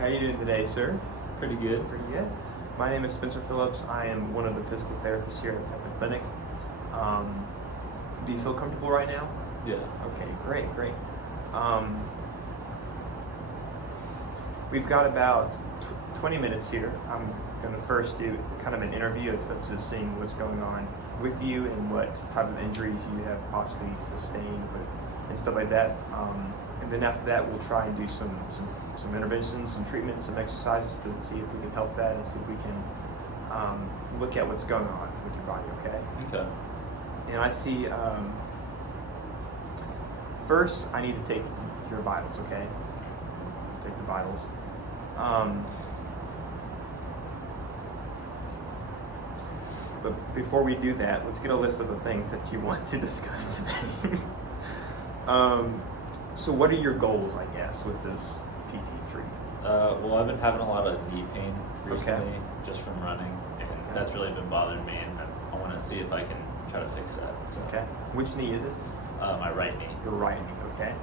How you doing today, sir? Pretty good. Pretty good. My name is Spencer Phillips. I am one of the physical therapists here at the clinic. Do you feel comfortable right now? Yeah. Okay, great. We've got about 20 minutes here. I'm going to first do kind of an interview of just seeing what's going on with you and what type of injuries you have possibly sustained and stuff like that. And then after that, we'll try and do some interventions, some treatments, some exercises to see if we can help that and see if we can look at what's going on with your body, okay? Okay. And I see, first I need to take your vitals, okay? Take the vitals. But before we do that, let's get a list of the things that you want to discuss today. So what are your goals, I guess, with this PT treatment? Well, I've been having a lot of knee pain recently, Okay. just from running, and Okay. that's really been bothering me, and I want to see if I can try to fix that. So, Okay. Which knee is it? my right knee. Your right knee, okay.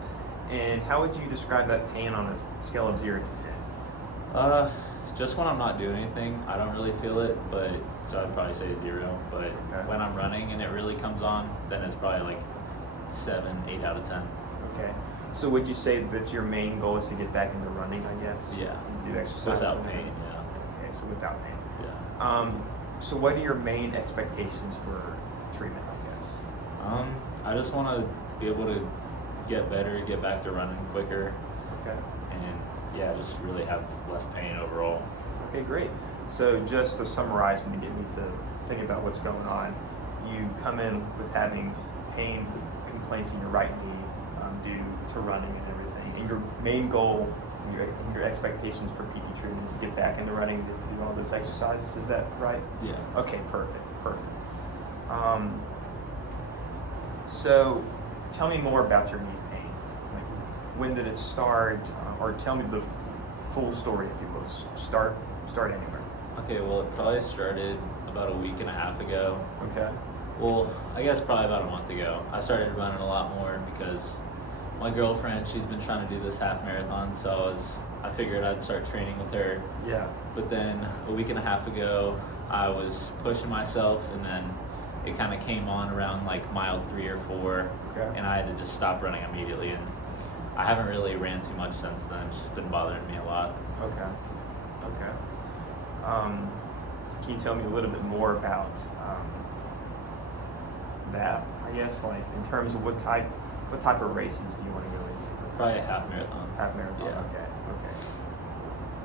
And how would you describe that pain on a scale of 0 to 10? Just when I'm not doing anything, I don't really feel it, but so I'd probably say 0. But Okay. when I'm running and it really comes on, then it's probably like 7, 8 out of 10. Okay. So would you say that your main goal is to get back into running, I guess? Yeah. And do exercise? Without and pain, everything? yeah. Okay, so without pain. Yeah. So what are your main expectations for treatment, I guess? I just want to be able to get better, get back to running quicker, Okay. and yeah, just really have less pain overall. Okay, great. So just to summarize and to get me to think about what's going on, you come in with having pain, complaints in your right knee due to running and everything. And your main goal, your expectations for PT treatment is to get back into running, to do all those exercises. Is that right? Yeah. Okay, perfect. So tell me more about your knee pain. Like, when did it start? Or tell me the full story, if you will. Start anywhere. Okay, well, it probably started about a week and a half ago. Okay. Well, I guess probably about a month ago. I started running a lot more because my girlfriend, she's been trying to do this half marathon, so I figured I'd start training with her. Yeah. But then a week and a half ago, I was pushing myself, and then it kind of came on around like mile 3 or 4, Okay. and I had to just stop running immediately. And I haven't really ran too much since then. It's just been bothering me a lot. Okay. Can you tell me a little bit more about that? I guess, like in terms of what type of races do you want to go into? Probably a half marathon. Half marathon. Yeah. Okay.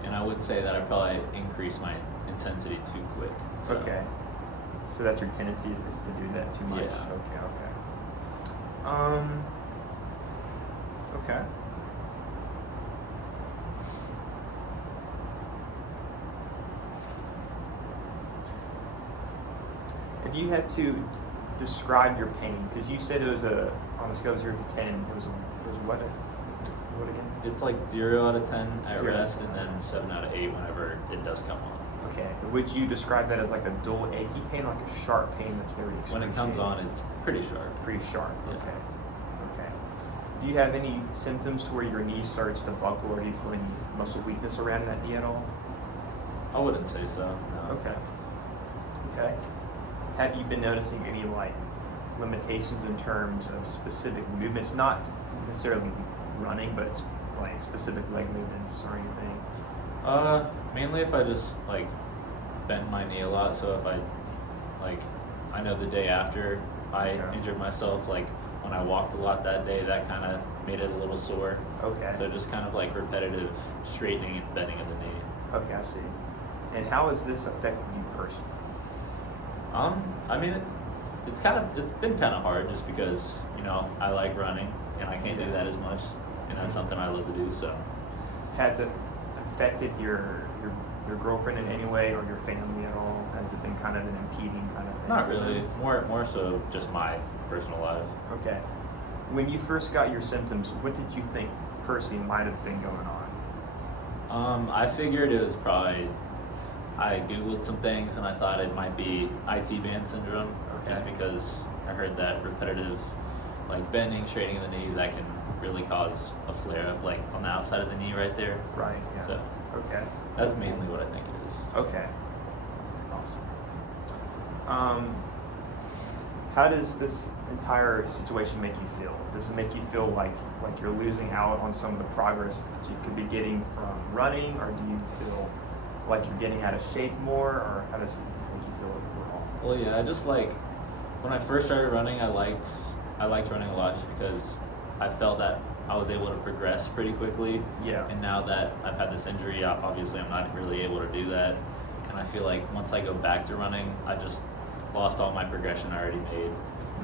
And I would say that I probably increased my intensity too quick. So. Okay. So that's your tendency is to do that too much. Yeah. Okay. Okay. If you had to describe your pain, because you said it was on a scale of 0 to 10, it was what again? It's like 0 out of 10 at 0. rest, and then 7 out of 8 whenever it does come on. Okay. Would you describe that as like a dull, achy pain, like a sharp pain that's very When it comes on, it's pretty sharp. Pretty sharp. Yeah. Okay. Do you have any symptoms to where your knee starts to buckle, or do you feel any muscle weakness around that knee at all? I wouldn't say so. No. Okay. Have you been noticing any like limitations in terms of specific movements, not necessarily running, but it's like specific leg movements or anything? Mainly if I just like bend my knee a lot. So if I know the day after I Okay. injured myself, like when I walked a lot that day, that kind of made it a little sore. Okay. So just kind of like repetitive straightening and bending of the knee. Okay, I see. And how has this affected you personally? I mean, it's been kind of hard just because, I like running and I can't do that as much, and that's something I love to do, so. Has it affected your girlfriend in any way, or your family at all? Has it been kind of an impeding kind of thing? Not for really, them? more so just my personal life. Okay. When you first got your symptoms, what did you think personally might have been going on? I figured it was probably, I Googled some things and I thought it might be IT band syndrome, Okay. just because I heard that repetitive like bending, straightening the knee, that can really cause a flare up, like on the outside of the knee right there. Right. Yeah. So Okay. that's mainly what I think it is. Okay. Awesome. How does this entire situation make you feel? Does it make you feel like you're losing out on some of the progress that you could be getting from running, or do you feel like you're getting out of shape more, or how does it make you feel overall? Well, yeah, I just like when I first started running, I liked running a lot just because I felt that I was able to progress pretty quickly. Yeah. And now that I've had this injury, obviously I'm not really able to do that. And I feel like once I go back to running, I just lost all my progression I already made.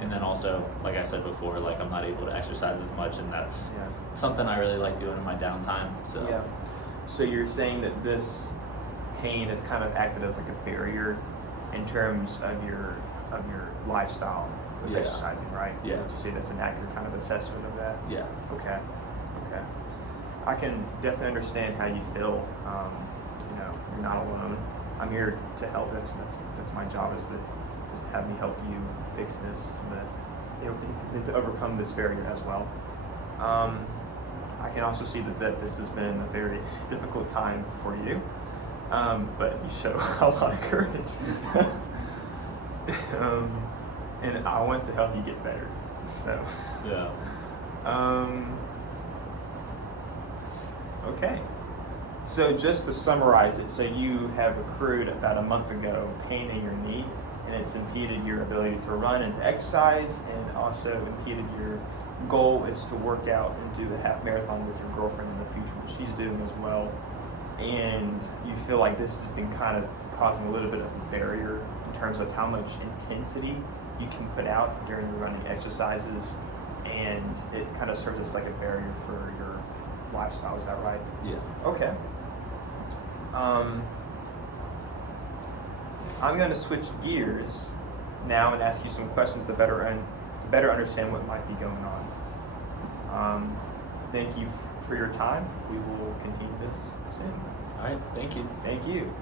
And then also, like I said before, like I'm not able to exercise as much, and that's Yeah. something I really like doing in my downtime. So Yeah. So you're saying that this pain has kind of acted as like a barrier in terms of your lifestyle with Yeah. exercising, right? Yeah. Would you say that's an accurate kind of assessment of that? yeah. Okay. Okay. I can definitely understand how you feel. You're not alone. I'm here to help. That's my job is to have me help you fix this, to overcome this barrier as well. I can also see that this has been a very difficult time for you, but you show a lot of courage. And I want to help you get better. So. Yeah. Okay. So just to summarize it, so you have accrued about a month ago pain in your knee, and it's impeded your ability to run and to exercise, and also impeded your goal is to work out and do a half marathon with your girlfriend in the future, which she's doing as well. And you feel like this has been kind of causing a little bit of a barrier in terms of how much intensity you can put out during your running exercises, and it kind of serves as like a barrier for your lifestyle. Is that right? Yeah. Okay. I'm going to switch gears now and ask you some questions to better understand what might be going on. Thank you for your time. We will continue this soon. All right. Thank you. Thank you.